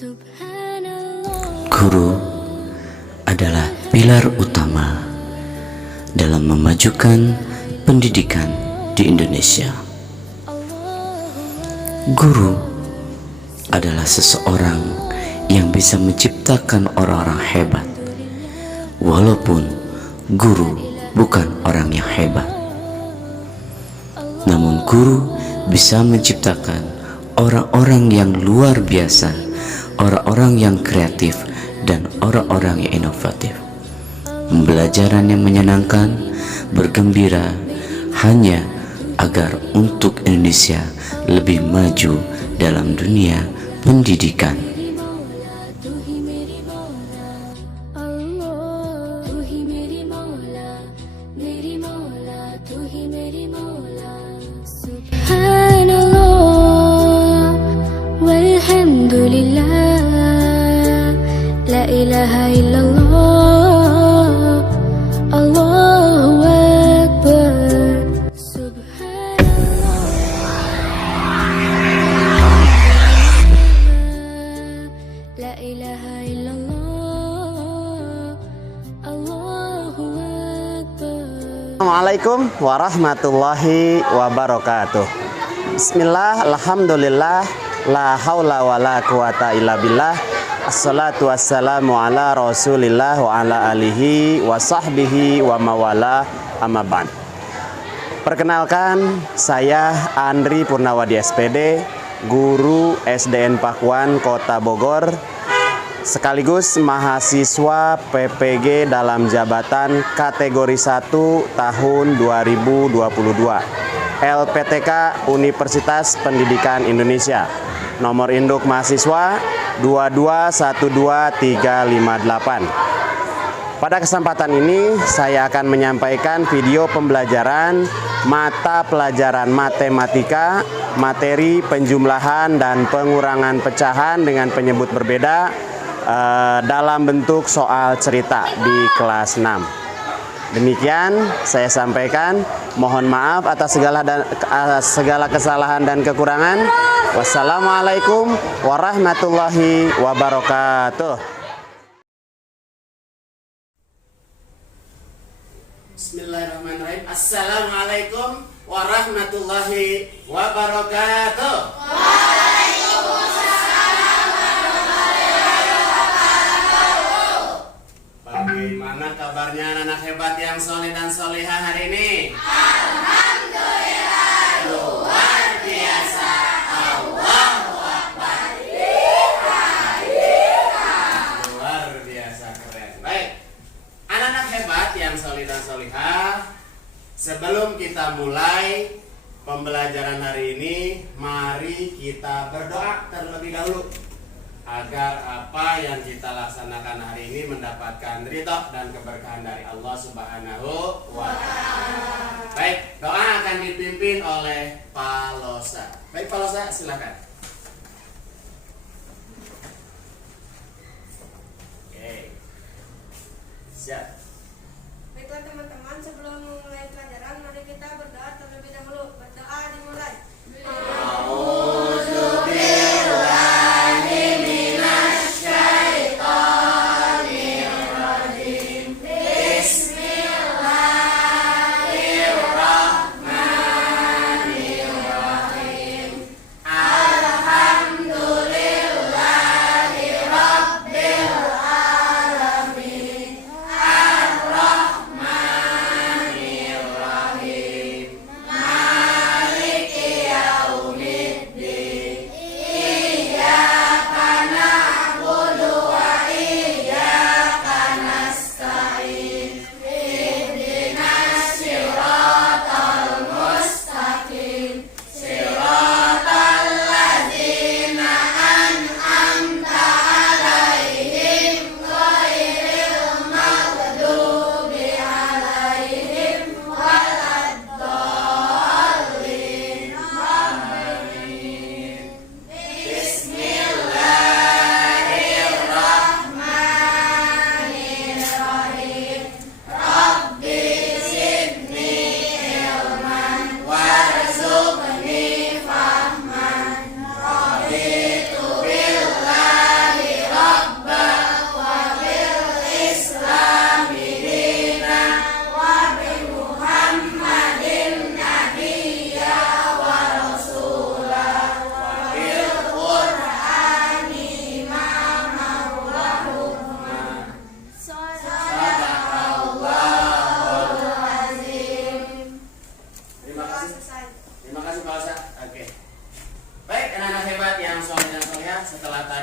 Guru adalah pilar utama dalam memajukan pendidikan di Indonesia. Guru adalah seseorang yang bisa menciptakan orang-orang hebat, walaupun guru bukan orang yang hebat. Namun guru bisa menciptakan orang-orang yang luar biasa, orang-orang yang kreatif, dan orang-orang yang inovatif. Pembelajaran yang menyenangkan, bergembira, hanya agar untuk Indonesia lebih maju dalam dunia pendidikan. Subhanallah walhamdulillah, la ilaha illallah, Allahu akbar. La ilaha illallah, Allahu akbar. Assalamualaikum warahmatullahi wabarakatuh. Bismillah, alhamdulillah, la haula wa la quwata illa billah. Assalatu wassalamu ala rasulillah wa ala alihi wa sahbihi wa mawala amma ba'd. Perkenalkan, saya Andri Purnawadi SPD, guru SDN Pakuan Kota Bogor, sekaligus mahasiswa PPG dalam jabatan kategori 1 tahun 2022 LPTK Universitas Pendidikan Indonesia. Nomor induk mahasiswa 2212358. Pada kesempatan ini saya akan menyampaikan video pembelajaran mata pelajaran matematika, materi penjumlahan dan pengurangan pecahan dengan penyebut berbeda dalam bentuk soal cerita di kelas 6. Demikian saya sampaikan, mohon maaf atas segala kesalahan dan kekurangan. Wassalamualaikum warahmatullahi wabarakatuh. Bismillahirrahmanirrahim. Assalamualaikum warahmatullahi wabarakatuh. Bagaimana kabarnya anak-anak hebat yang soleh dan solehah hari ini? Alhamdulillah, luar biasa. Allahu Akbar. Luar biasa keren. Baik, anak-anak hebat yang soleh dan solehah, sebelum kita mulai pembelajaran hari ini, mari kita berdoa terlebih dahulu agar apa yang kita laksanakan hari ini mendapatkan ridha dan keberkahan dari Allah Subhanahu wa Ta'ala. Baik, doa akan dipimpin oleh Pak Losa. Baik, Pak Losa, silakan. Oke. Siap. Baiklah teman-teman, sebelum memulai pelajaran, mari kita berdoa terlebih dahulu. Berdoa dimulai.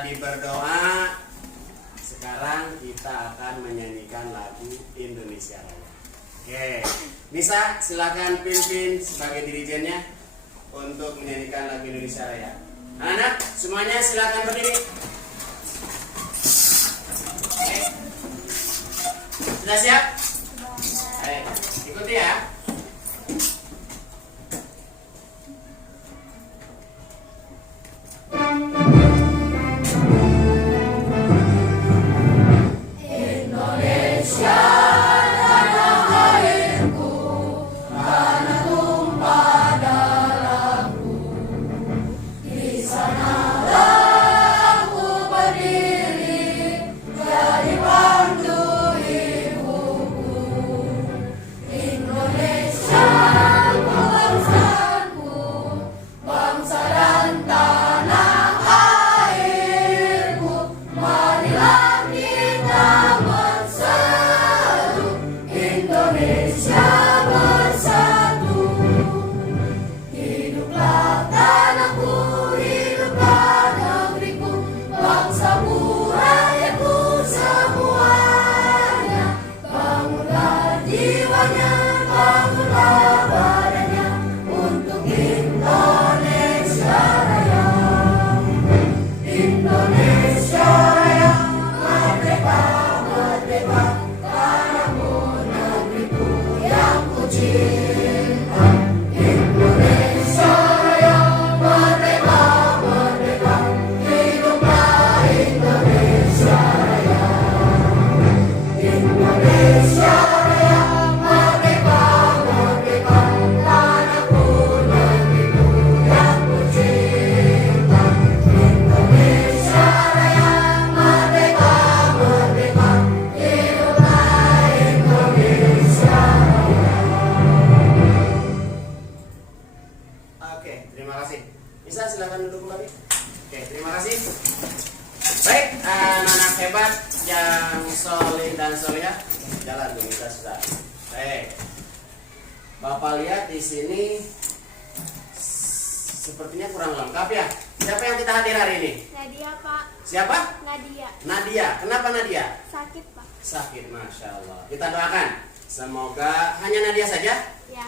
tadi berdoa, sekarang kita akan menyanyikan lagu Indonesia Raya. Oke, Nisa silakan pimpin sebagai dirijennya untuk menyanyikan lagu Indonesia Raya. Anak-anak semuanya silakan berdiri. Oke. Sudah siap? Baik, ikuti ya. Oke, terima kasih. Bisa silakan duduk kembali. Oke, terima kasih. Baik, anak-anak hebat yang solid dan solihah, jalan dulu kita sudah. Baik. Bapak lihat di sini sepertinya kurang lengkap ya. Siapa yang tidak hadir hari ini? Nadia, Pak. Siapa? Nadia. Nadia. Kenapa Nadia? Sakit, Pak. Sakit, Masya Allah. Kita doakan. Semoga hanya Nadia saja. Ya.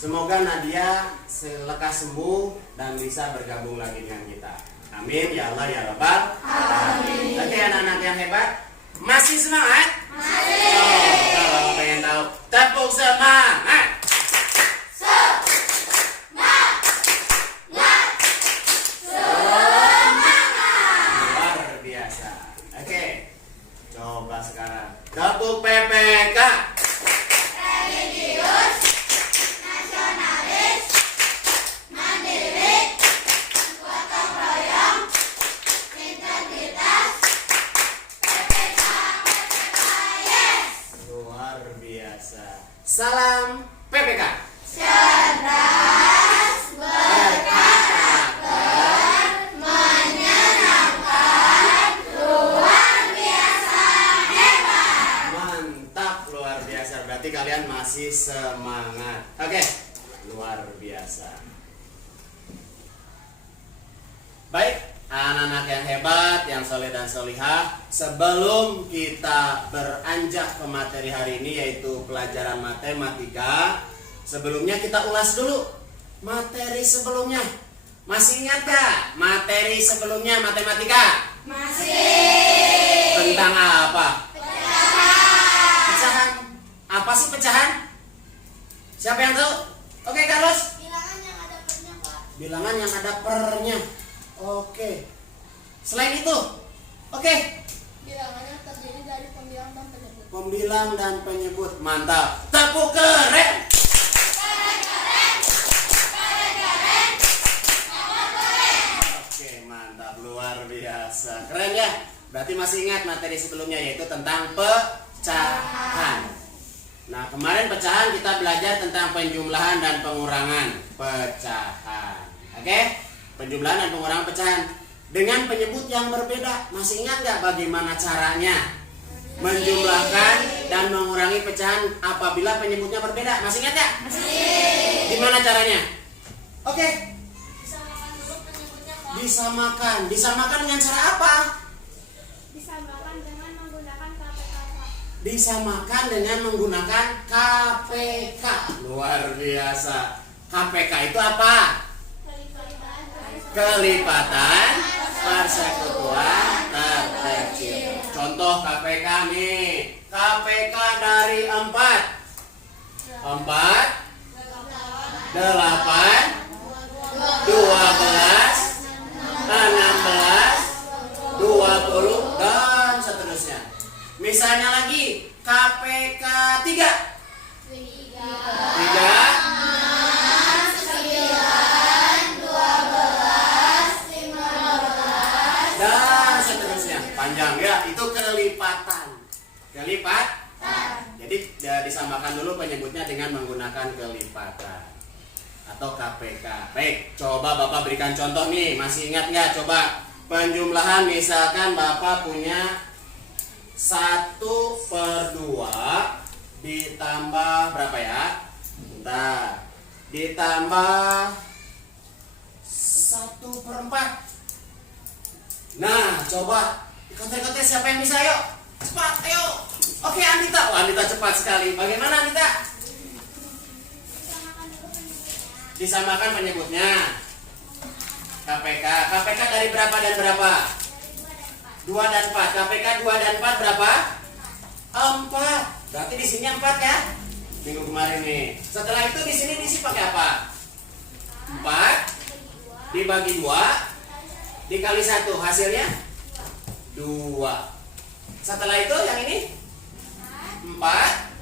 Semoga Nadia lekas sembuh dan bisa bergabung lagi dengan kita. Amin ya Allah ya Rabbal Alamin. Oke anak-anak yang hebat, masih semangat? Masih. Kalau pengen tahu, tepuk semangat. Luar biasa. Oke, coba sekarang tepuk PPK. Salam PPK. Cerdas, berkarakter, menyenangkan, luar biasa hebat. Mantap, luar biasa. Berarti kalian masih semangat. Oke, luar biasa. Baik, anak-anak yang hebat, yang soleh dan solihah, sebelum kita beranjak ke materi hari ini yaitu pelajaran matematika, sebelumnya kita ulas dulu materi sebelumnya. Masih ingat gak materi sebelumnya matematika? Masih. Tentang apa? Pecahan. Pecahan. Apa sih pecahan? Siapa yang tahu? Oke, Carlos. Bilangan yang ada pernya, Pak. Bilangan yang ada pernya. Oke. Selain itu, oke. Bilangannya terdiri dari pembilang dan penyebut. Pembilang dan penyebut. Mantap. Tepuk keren. Oke, mantap. Luar biasa. Keren ya? Berarti masih ingat materi sebelumnya yaitu tentang pecahan. Nah, kemarin pecahan kita belajar tentang penjumlahan dan pengurangan pecahan. Oke? Penjumlahan dan pengurangan pecahan dengan penyebut yang berbeda. Masih ingat nggak bagaimana caranya menjumlahkan dan mengurangi pecahan apabila penyebutnya berbeda? Masih ingat nggak? Masih. Gimana caranya? Oke. Disamakan dulu penyebutnya, Pak. Disamakan. Disamakan dengan cara apa? Disamakan dengan menggunakan KPK. Disamakan dengan menggunakan KPK. Luar biasa. KPK itu apa? Kelipatan persekutuan terkecil. Contoh KPK nih. KPK dari 4, 8, 12, 16, 20 dan seterusnya. Misalnya lagi KPK 3, 3 dan seterusnya. Panjang ya, itu kelipatan. Jadi disamakan dulu penyebutnya dengan menggunakan kelipatan atau KPK. Baik, coba Bapak berikan contoh nih. Masih ingat nggak? Coba penjumlahan, misalkan Bapak punya 1/2 ditambah berapa ya? Bentar. Ditambah 1/4. Nah, coba kote-kote siapa yang bisa, yuk? Cepat, ayo. Oke, Andita. Wah, Andita cepat sekali. Bagaimana, Andita? Disamakan penyebutnya. KPK. KPK dari berapa dan berapa? 2 dan 4. KPK 2 dan 4 berapa? 4. Berarti di sini 4 ya? Minggu kemarin nih. Setelah itu di sini diisi pakai apa? 4 dibagi 2 dikali 1. Hasilnya 2. Setelah itu yang ini 4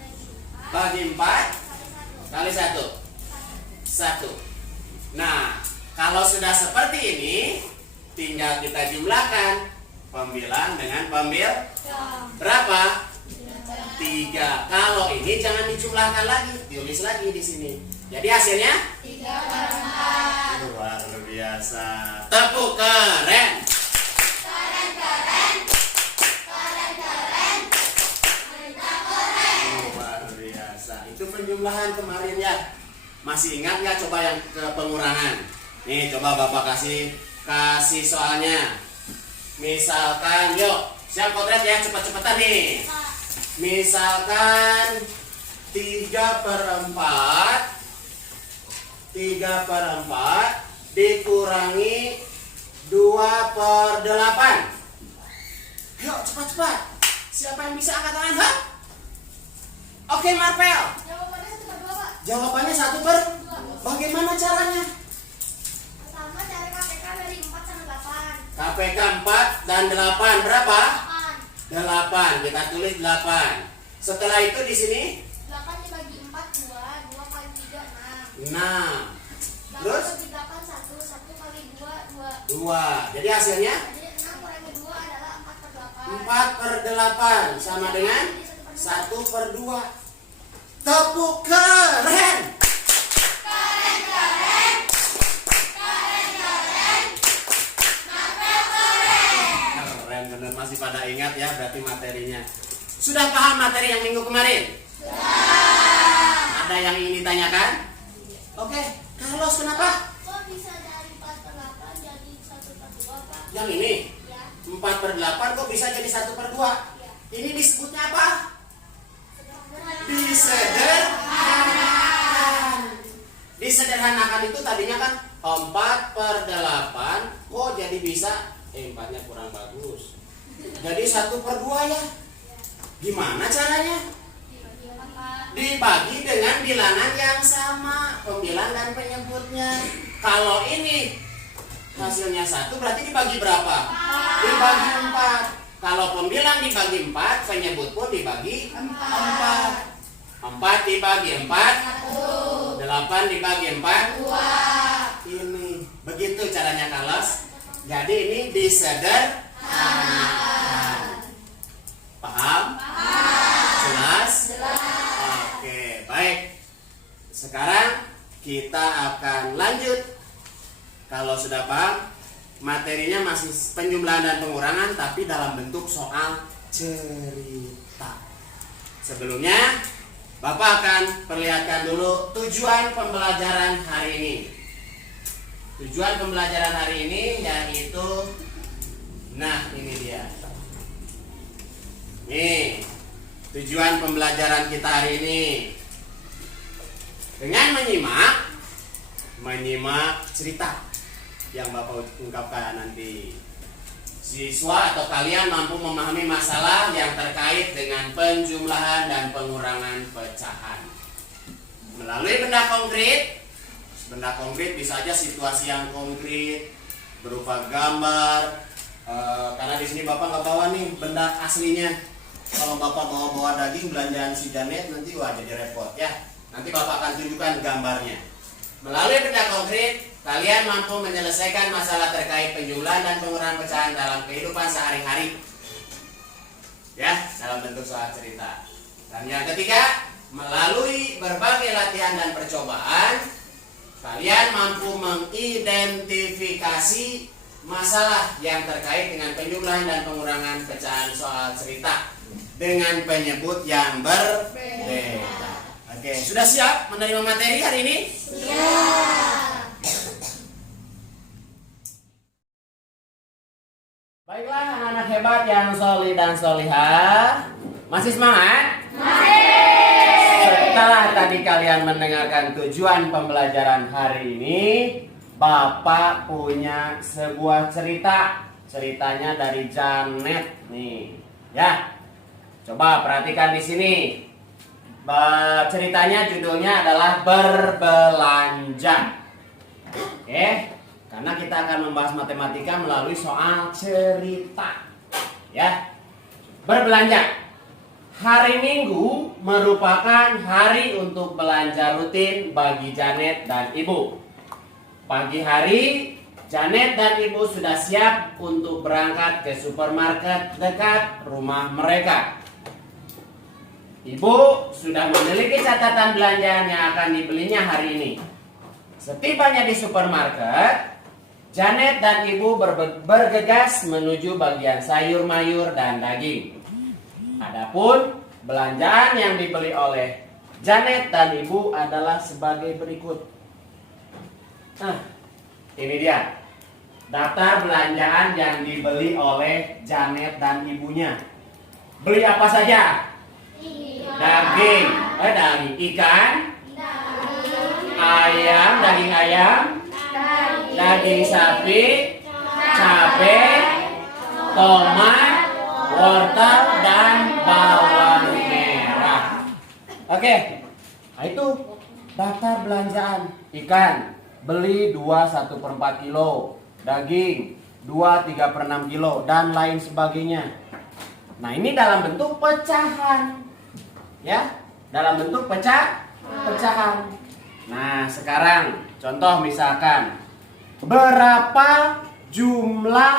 bagi 4 kali 1. 1. Nah, kalau sudah seperti ini, tinggal kita jumlahkan pembilang dengan pembil berapa? 3. Kalau ini jangan dijumlahkan lagi, tulis lagi di sini. Jadi hasilnya 3/4. Luar biasa. Tepuk keren. Luar biasa. Itu penjumlahan kemarin ya. Masih ingat nggak? Coba yang ke pengurangan. Nih, coba Bapak kasih soalnya. Misalkan, yuk, siap potret ya, cepet-cepetan nih. Misalkan 3/4 dikurangi 2/8. Yuk, cepat-cepat. Siapa yang bisa angkat tangan? Hah? Oke, Marvel. Jawabannya 1/2, Pak. Jawabannya 1/. Bagaimana caranya? Pertama cari KPK dari 4 sampai 8. KPK 4 dan 8 berapa? 8. 8. Kita tulis 8. Setelah itu di sini 8 dibagi 4 2, 2 kali 3 6. 6. 8 Terus bagi 8 1, 1 kali 2 2. 2. Jadi hasilnya Jadi 6 kurangi 2 adalah 4/8. 4/8 sama dengan 1/2. Tepuk keren. Keren bener, masih pada ingat ya berarti materinya. Sudah paham materi yang minggu kemarin? Sudah. Ada yang ingin ditanyakan? Oke, Carlos kenapa? Kok bisa dari 4/8 jadi 1/2, Pak? Yang ini Ya. 4/8 kok bisa jadi 1/2? Ini disebutnya apa? Disederhanakan. Disederhanakan itu tadinya kan 4/8 kok jadi bisa 4-nya kurang bagus. Jadi 1/2 ya. Gimana caranya? Dibagi dengan bilangan yang sama, pembilang dan penyebutnya. Kalau ini hasilnya 1 berarti dibagi berapa? Dibagi 4. Kalau pembilang dibagi 4, penyebut pun dibagi 4. 4 dibagi 4 8 dibagi 4 2. Ini begitu caranya, Carlos. Jadi ini disederhanakan. Paham? Jelas? Oke, baik. Sekarang kita akan lanjut. Kalau sudah paham, materinya masih penjumlahan dan pengurangan tapi dalam bentuk soal cerita. Sebelumnya, Bapak akan perlihatkan dulu tujuan pembelajaran hari ini. Tujuan pembelajaran hari ini yaitu, nah ini dia. Nih, tujuan pembelajaran kita hari ini. Dengan menyimak cerita yang Bapak ungkapkan nanti. Siswa atau kalian mampu memahami masalah yang terkait dengan penjumlahan dan pengurangan pecahan melalui benda konkret. Benda konkret bisa aja situasi yang konkret berupa gambar. Karena di sini Bapak nggak bawa nih benda aslinya. Kalau Bapak bawa daging belanjaan si Janet nanti wah jadi repot ya. Nanti Bapak akan tunjukkan gambarnya. Melalui benda konkret, kalian mampu menyelesaikan masalah terkait penjumlahan dan pengurangan pecahan dalam kehidupan sehari-hari. Ya, dalam bentuk soal cerita. Dan yang ketiga, melalui berbagai latihan dan percobaan, kalian mampu mengidentifikasi masalah yang terkait dengan penjumlahan dan pengurangan pecahan soal cerita dengan penyebut yang berbeda. Oke, sudah siap menerima materi hari ini? Baiklah anak-anak hebat yang solih dan solihah, masih semangat? Setelah tadi kalian mendengarkan tujuan pembelajaran hari ini, Bapak punya sebuah cerita. Ceritanya dari Janet nih. Ya. Coba perhatikan di sini. Ceritanya judulnya adalah berbelanja. Oke. Karena kita akan membahas matematika melalui soal cerita. Ya. Berbelanja. Hari Minggu merupakan hari untuk belanja rutin bagi Janet dan Ibu. Pagi hari, Janet dan Ibu sudah siap untuk berangkat ke supermarket dekat rumah mereka. Ibu sudah memiliki catatan belanjaan yang akan dibelinya hari ini. Setibanya di supermarket, Janet dan Ibu bergegas menuju bagian sayur mayur dan daging. Adapun belanjaan yang dibeli oleh Janet dan Ibu adalah sebagai berikut. Nah, ini dia daftar belanjaan yang dibeli oleh Janet dan ibunya. Beli apa saja? Daging, ikan, ayam, daging ayam, daging sapi, cabai, tomat, wortel, dan bawang merah. Oke, nah itu daftar belanjaan. Ikan beli 2 1/4 kilo, daging 2 3/6 kilo, dan lain sebagainya. Nah ini dalam bentuk pecahan, ya, dalam bentuk pecahan. Nah sekarang contoh misalkan, berapa jumlah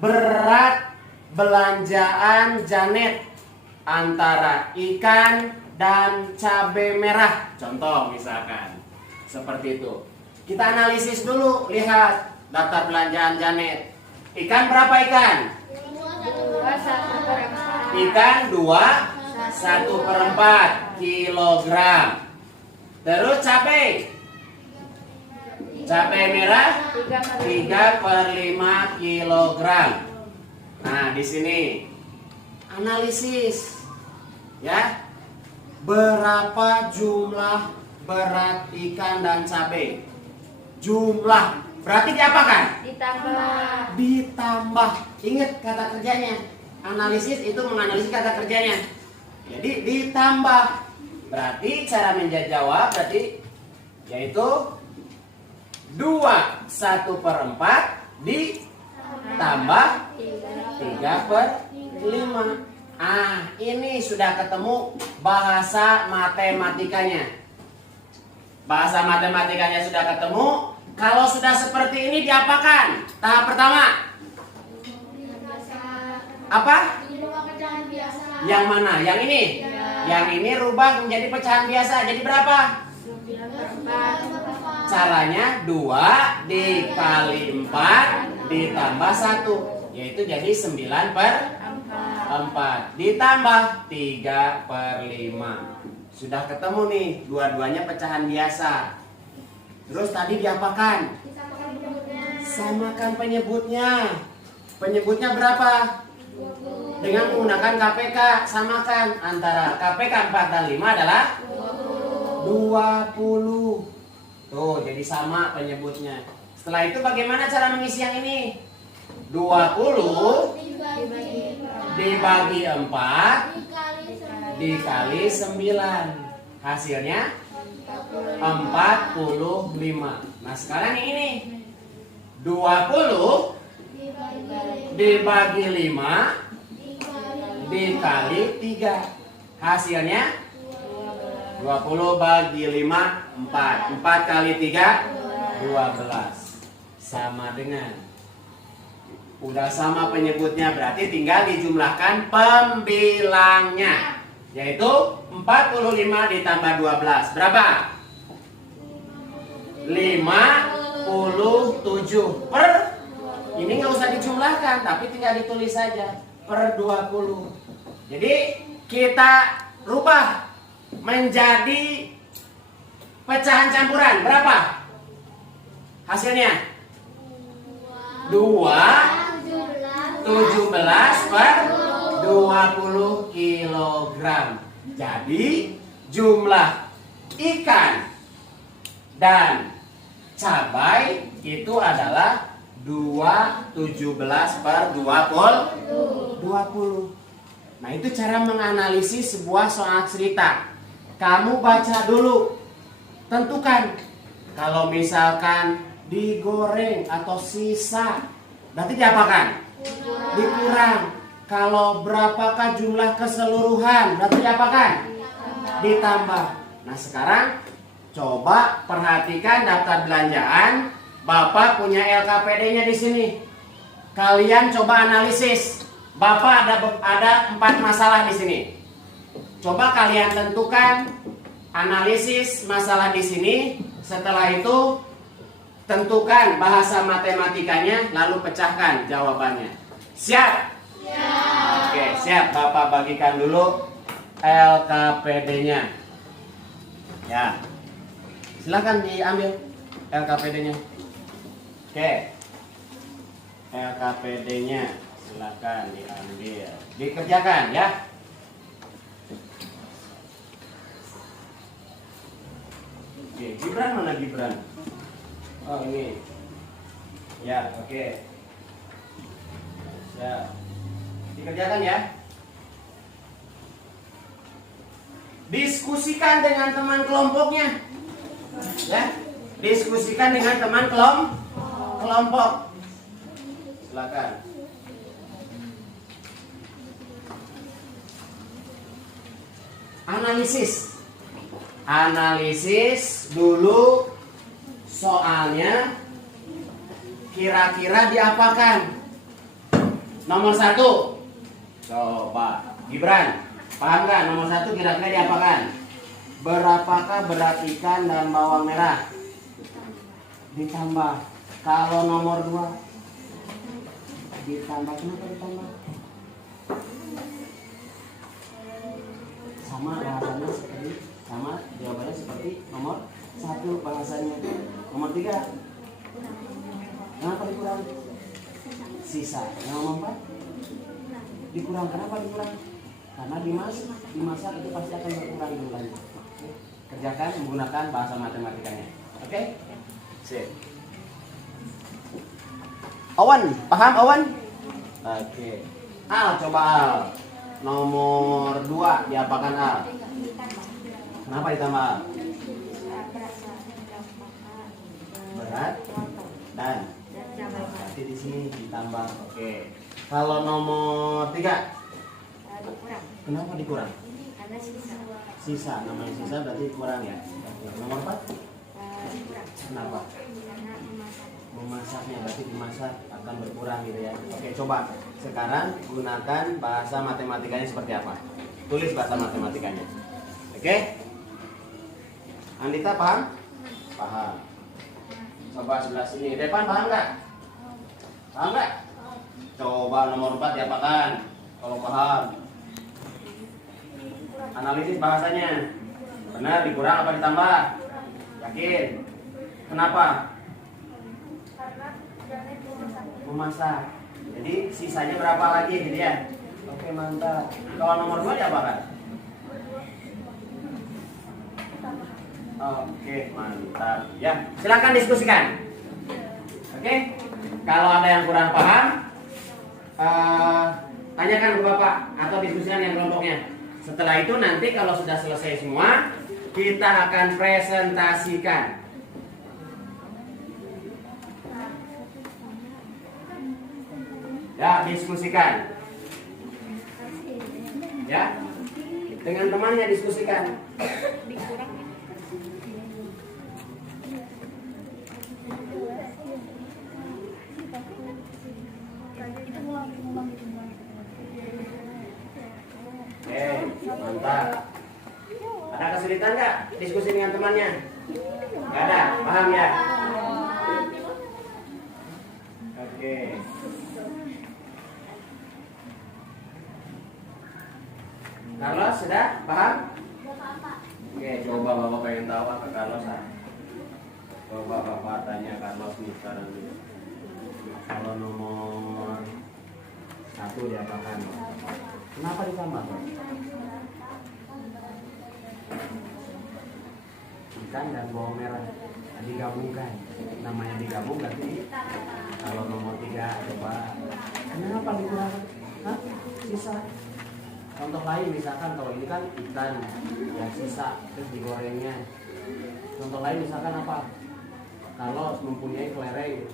berat belanjaan Janet antara ikan dan cabai merah? Contoh misalkan seperti itu. Kita analisis dulu, lihat daftar belanjaan Janet. Ikan berapa ikan? 2 1/4. Ikan 2 1/4 kilogram. Terus cabai? Cabai merah 3/5 kilogram. Nah, di sini analisis ya. Berapa jumlah berat ikan dan cabai? Jumlah berarti diapakan? Ditambah. Ingat kata kerjanya. Analisis itu menganalisis kata kerjanya. Jadi ditambah. Berarti cara menjawab berarti yaitu 2 1/4 ditambah 3/5. Ini sudah ketemu bahasa matematikanya. Bahasa matematikanya sudah ketemu. Kalau sudah seperti ini diapakan? Tahap pertama. Apa? Yang mana? Yang ini? Yang ini rubah menjadi pecahan biasa. Jadi berapa? 9/4. Caranya 2 dikali 4 ditambah 1, yaitu jadi 9/4 ditambah 3/5. Sudah ketemu nih, dua-duanya pecahan biasa. Terus tadi diapakan? Samakan penyebutnya. Penyebutnya berapa? Dengan menggunakan KPK, samakan antara KPK 4 dan 5 adalah 20. Tuh, jadi sama penyebutnya. Setelah itu bagaimana cara mengisi yang ini? 20 dibagi 4 dikali 9. Hasilnya 45. Nah, sekarang yang ini 20 dibagi 5 dikali 3. Hasilnya 20 bagi 5 4. 4 kali 3 12. Sama dengan. Udah sama penyebutnya, berarti tinggal dijumlahkan pembilangnya, yaitu 45 ditambah 12 berapa? 57 per, ini nggak usah dijumlahkan tapi tinggal ditulis saja, per 20. Jadi kita rubah menjadi pecahan campuran berapa? Hasilnya 17 per 20 kilogram. Jadi jumlah ikan dan cabai itu adalah 17 per 20. Nah, itu cara menganalisis sebuah soal cerita. Kamu baca dulu, tentukan. Kalau misalkan digoreng atau sisa, berarti diapakan? Dikurang. Kalau berapakah jumlah keseluruhan, berarti diapakan? Ditambah. Nah, sekarang coba perhatikan daftar belanjaan. Bapak punya LKPD-nya di sini. Kalian coba analisis. Bapak ada 4 masalah di sini. Coba kalian tentukan, analisis masalah di sini. Setelah itu tentukan bahasa matematikanya, lalu pecahkan jawabannya. Siap? Siap. Oke, siap. Bapak bagikan dulu LKPD-nya. Ya. Silakan diambil LKPD-nya. Oke. LKPD-nya silakan diambil. Dikerjakan ya. Oke, Gibran mana Gibran? Oh, ini. Ya, oke. Ya. Dikerjakan ya. Diskusikan dengan teman kelompoknya. Ya. Diskusikan dengan teman kelompok. Silakan. Analisis dulu soalnya, kira-kira diapakan? Nomor 1. Coba Gibran, paham nggak? Nomor 1 kira-kira diapakan? Berapakah berat ikan dan bawang merah? Ditambah. Kalau nomor 2 ditambah, kenapa ditambah? Sama bahasanya seperti, sama jawabannya seperti nomor 1 bahasanya. Nomor 3 kenapa dikurang? Sisa. Nomor 4 dikurang. Kenapa dikurang? Karena dimasak itu pasti akan berkurang jumlahnya. Kerjakan menggunakan bahasa matematikanya. Oke? Sip. Awan, paham Awan? Oke. Al, coba Al. Nomor 2 diapakan Al? Kenapa ditambah Al? Berat dan berarti di sini ditambah. Oke. Kalau nomor 3 kenapa dikurang? Sisa, namanya sisa berarti kurang ya. Nomor 4 kenapa? Memasaknya, berarti dimasak akan berkurang gitu ya. Oke, coba sekarang gunakan bahasa matematikanya seperti apa. Tulis bahasa matematikanya. Oke? Andita paham? Paham. Coba sebelah sini. Depan paham nggak? Paham nggak? Coba nomor 4 diapakan? Kalau paham. Analisis bahasanya. Benar, dikurang apa ditambah? Yakin? Kenapa? Karena memasak. Jadi sisanya berapa lagi gitu ya? Oke, mantap. Kalau nomor 2 diapakan? Oke, mantap. Ya, silakan diskusikan. Oke, kalau ada yang kurang paham, tanyakan ke Bapak atau diskusikan yang kelompoknya. Setelah itu nanti kalau sudah selesai semua, kita akan presentasikan. Ya, diskusikan. Ya, dengan temannya diskusikan. Oke, mantap. Ada kesulitan nggak diskusi dengan temannya? Nggak ada, paham ya? Oke. Carlos sudah paham? Oke, coba Bapak pengen tahu apa Carlos. Coba Bapak tanya Carlos nih sekarang nih. Kalau nomor 1 diapakan? Kenapa ditambah? Ikan dan bawang merah digabungkan. Namanya digabung berarti kalau nomor 3 coba kenapa dikurangkan? Hah? Sisa. Contoh lain misalkan kalau ini kan ikan yang sisa terus digorengnya. Contoh lain misalkan apa? Kalau mempunyai kelereng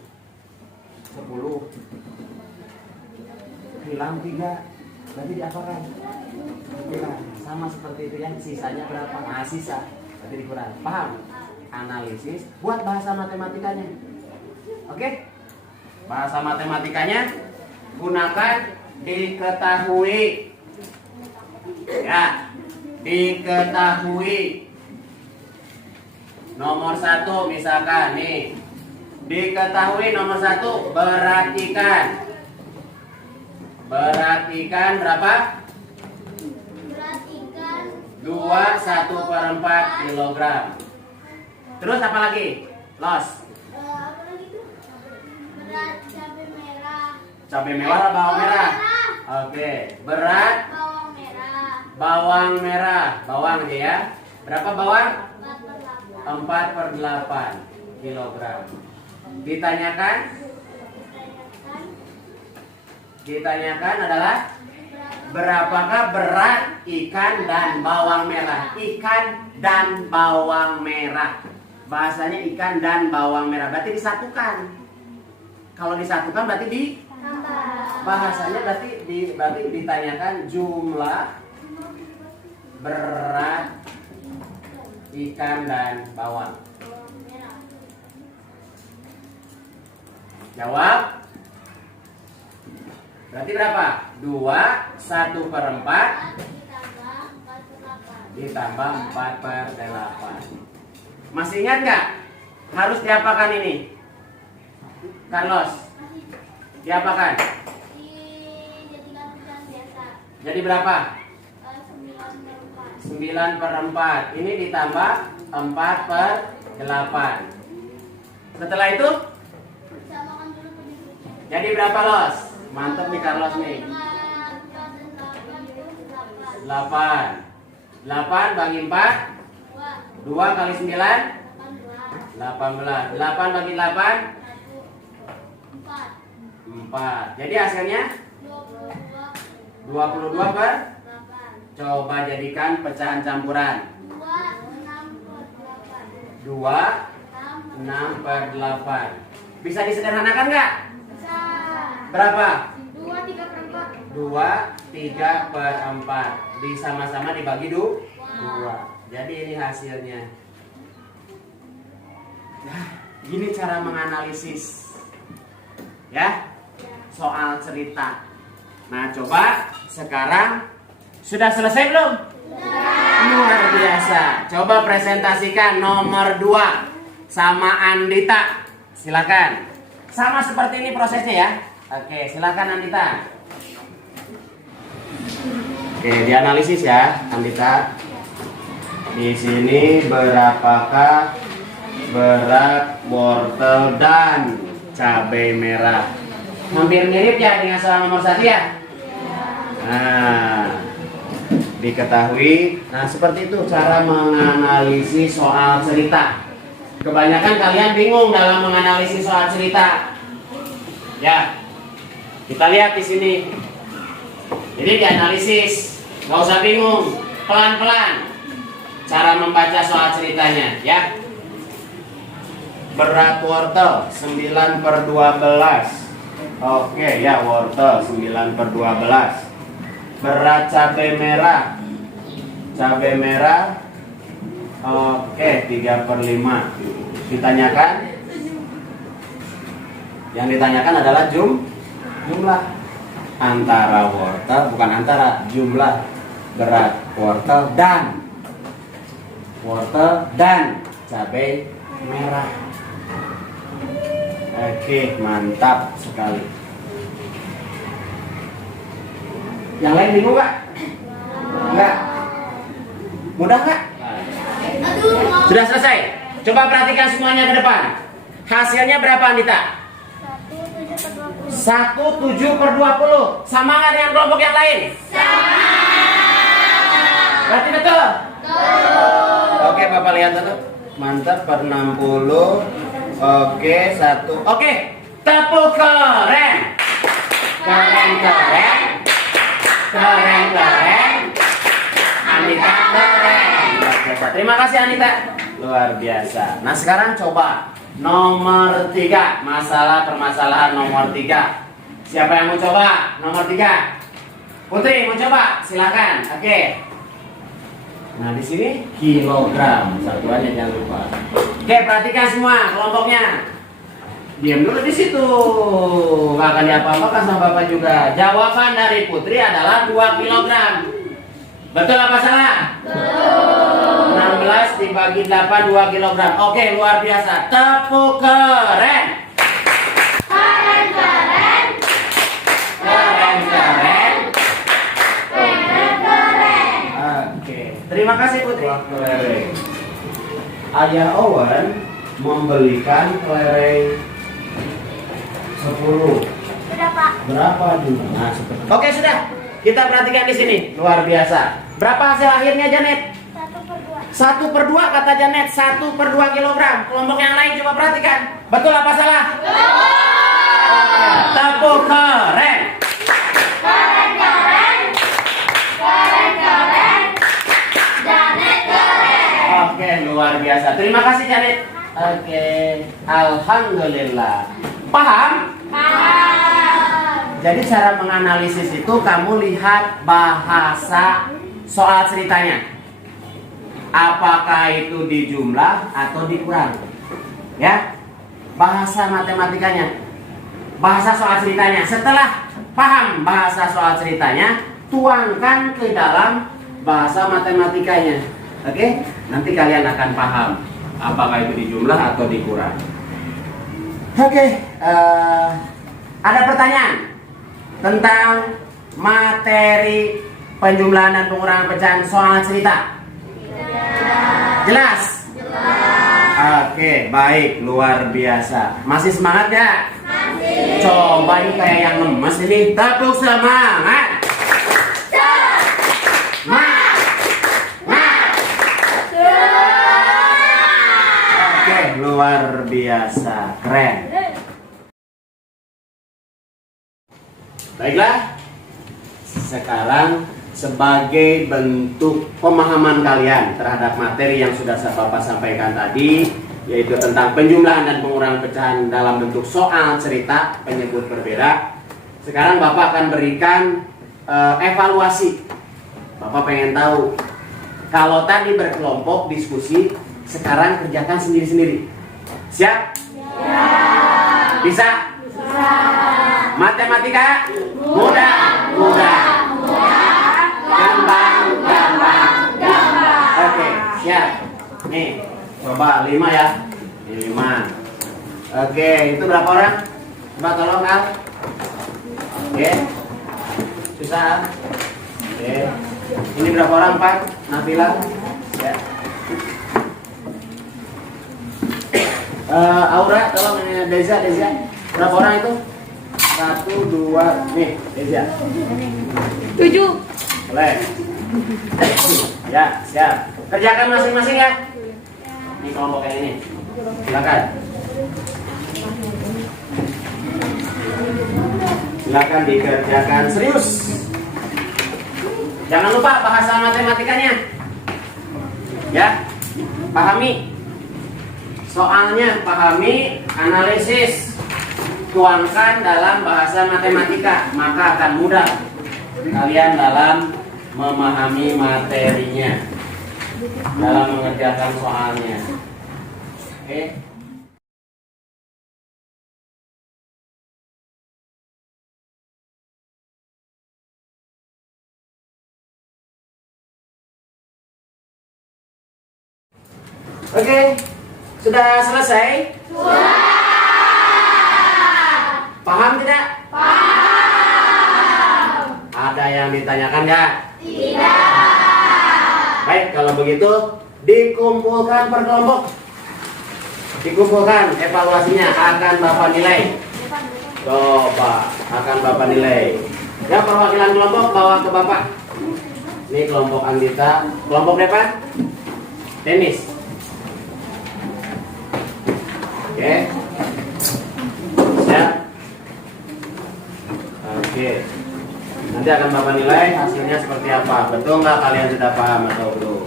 10 hilang 3 berarti diapakan? Dikurang. Sama seperti itu yang sisanya berapa? Nah, sisa berarti dikurang. Paham? Analisis buat bahasa matematikanya. Oke? Bahasa matematikanya gunakan diketahui. Ya, diketahui. Nomor 1 misalkan nih. Diketahui nomor 1 berat ikan. Berat ikan berapa? Berat ikan 2/1/4 kilogram. Terus apa lagi? Los. apa lagi tuh? Berat cabai merah. Cabai merah atau bawang merah? Oke, berat Bawang merah bawang merah. Bawang aja ya. Berapa bawang? 4/8. 4/8 kilogram. Ditanyakan? Ditanyakan adalah berapakah berat ikan dan bawang merah? Ikan dan bawang merah. Bahasanya ikan dan bawang merah. Berarti disatukan. Kalau disatukan berarti di bahasanya berarti ditanyakan jumlah berat ikan dan bawang. Jawab. Berarti berapa? 2/1/4 ditambah 4/8. Masih ingat nggak? Harus diapakan ini? Carlos, diapakan? Dijadikan ukuran biasa. Jadi berapa? 9/4. 9/4. Ini ditambah 4/8. Setelah itu Samakan dulu penduduknya. jadi berapa, Los? Mantap nih Carlos nih. 8. 8 bagi 4 2 kali 9 18. 8 bagi 8 4. Jadi hasilnya 22 per. Coba jadikan pecahan campuran. 2 6/8. Bisa disederhanakan nggak? Berapa? 2/3/4. Sama-sama dibagi 2. Jadi ini hasilnya. Nah, gini cara menganalisis ya soal cerita. Nah, coba sekarang sudah selesai belum? Luar biasa. Coba presentasikan nomor 2 sama Andita. Silakan. Sama seperti ini prosesnya ya. Oke, silakan Andita. Oke, dianalisis ya, Andita. Di sini berapakah berat wortel dan cabai merah? Hampir mirip ya dengan soal nomor 1 ya? Nah, diketahui. Nah, seperti itu cara menganalisis soal cerita. Kebanyakan kalian bingung dalam menganalisis soal cerita. Ya, kita lihat di sini. Jadi dianalisis, nggak usah bingung, pelan-pelan cara membaca soal ceritanya, ya. Berat wortel 9/12. Oke ya, wortel 9/12. Berat cabai merah. Cabai merah. Oke, 3/5. Ditanyakan. Yang ditanyakan adalah jumlah antara wortel, bukan antara, jumlah berat wortel dan cabai merah. Oke, mantap sekali. Yang lain bingung nggak? Enggak. Mudah nggak? Sudah selesai. Coba perhatikan semuanya ke depan. Hasilnya berapa, Anita? 1/7/20. Sama nggak dengan kelompok yang lain? Sama. Berarti betul? Betul. Oke, Bapak lihat dulu. Mantap, per 60. Oke, 1. Oke, tepuk keren. Keren. Anita keren. Terima kasih Anita. Luar biasa. Nah, sekarang coba nomor 3. Permasalahan nomor 3. Siapa yang mau coba? Nomor 3. Putri mau coba? Silakan. Oke. Nah, di sini kilogram. Satuannya jangan lupa. Oke, perhatikan semua kelompoknya. Diam dulu di situ. Nggak akan diapa-apakan sama Bapak juga. Jawaban dari Putri adalah 2 kilogram. Betul apa salah? Betul. 16 dibagi 8, 2 kilogram. Oke, luar biasa. Tepuk keren. Oke, terima kasih Putri. Ayah Owen membelikan kelereng 10. Berapa jumlah? Nah, oke, sudah. Kita perhatikan di sini. Luar biasa. Berapa hasil akhirnya, Janet? 1/2 kata Janet. 1/2 kilogram. Kelompok yang lain coba perhatikan. Betul apa salah? Betul. Tepuk keren. Janet keren. Oke, luar biasa. Terima kasih Janet. Oke, alhamdulillah. Paham? Jadi cara menganalisis itu kamu lihat bahasa soal ceritanya. Apakah itu dijumlah atau dikurang? Ya, bahasa matematikanya, bahasa soal ceritanya. Setelah paham bahasa soal ceritanya, tuangkan ke dalam bahasa matematikanya. Oke, nanti kalian akan paham apakah itu dijumlah atau dikurang. Oke, ada pertanyaan tentang materi penjumlahan dan pengurangan pecahan soal cerita? Jelas? Oke, baik, luar biasa. Masih semangat ya? Masih. Coba ini kayak yang lemes ini. Tepuk semangat. Oke, luar biasa, keren. Baiklah, sekarang sebagai bentuk pemahaman kalian terhadap materi yang sudah Bapak sampaikan tadi, yaitu tentang penjumlahan dan pengurangan pecahan dalam bentuk soal cerita penyebut berbeda. Sekarang Bapak akan berikan evaluasi. Bapak pengen tahu, kalau tadi berkelompok diskusi, sekarang kerjakan sendiri-sendiri. Siap? Siap. Bisa? Bisa. Matematika? Mudah. Gampang. Oke, siap. Nih, coba 5 ya. Ini 5. Oke, itu berapa orang? Coba tolong Al. Oke. Susah. Oke. Ini berapa orang, Pak? Nabila? Ya. Aura, tolong ini Deza. Berapa orang itu? 1, 2, nih, Dezia. 7. Boleh. Ya, siap. Kerjakan masing-masing ya. Ini kelompok yang ini. Silakan. Silakan dikerjakan serius. Jangan lupa bahasa matematikanya. Ya, pahami. Soalnya pahami, analisis, tuangkan dalam bahasa matematika, maka akan mudah kalian dalam memahami materinya, dalam mengerjakan soalnya. Oke. Oke, sudah selesai? Paham tidak? Paham. Ada yang ditanyakan nggak? Tidak. Baik, kalau begitu dikumpulkan per kelompok. Dikumpulkan evaluasinya akan Bapak nilai. Coba akan Bapak nilai. Ya, perwakilan kelompok bawa ke Bapak. Ini kelompok Anggita. Kelompok berapa? Tenis. Oke. Siap. Oke. Nanti akan Bapak nilai hasilnya seperti apa. Betul nggak kalian sudah paham atau belum?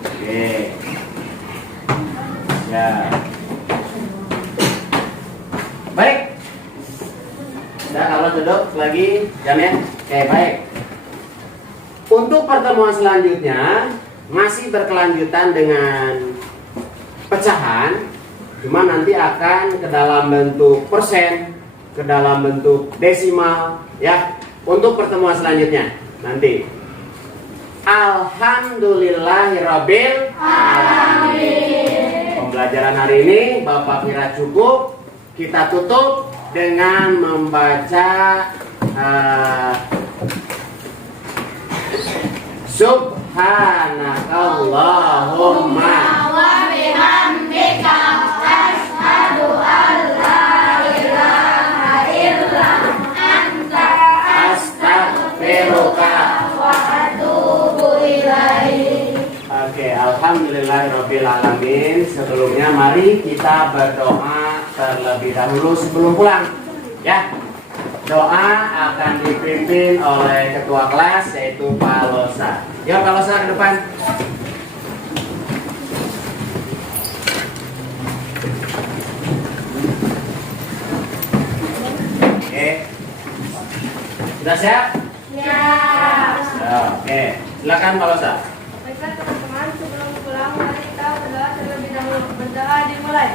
Oke. Ya. Baik. Sudah, kalau duduk lagi jamnya. Oke, baik. Untuk pertemuan selanjutnya masih berkelanjutan dengan pecahan, cuma nanti akan ke dalam bentuk persen, ke dalam bentuk desimal, ya. Untuk pertemuan selanjutnya nanti. Alhamdulillahirabbil alamin. Pembelajaran hari ini Bapak kira cukup. Kita tutup dengan membaca Subhanakallahumma wa bihamdika asyhadu an la ilaha illa anta astaghfiruka wa atubu ilaik. Oke, alhamdulillahirabbil alamin. Sebelumnya mari kita berdoa terlebih dahulu sebelum pulang. Ya. Doa akan dipimpin oleh ketua kelas yaitu Pak Losa. Ya, Pak Losa ke depan. Oke. Sudah siap? Ya. Oke. Silakan Pak Losa. Baiklah teman-teman, sebelum pulang mari kita berdoa terlebih dahulu. Berdoa dimulai.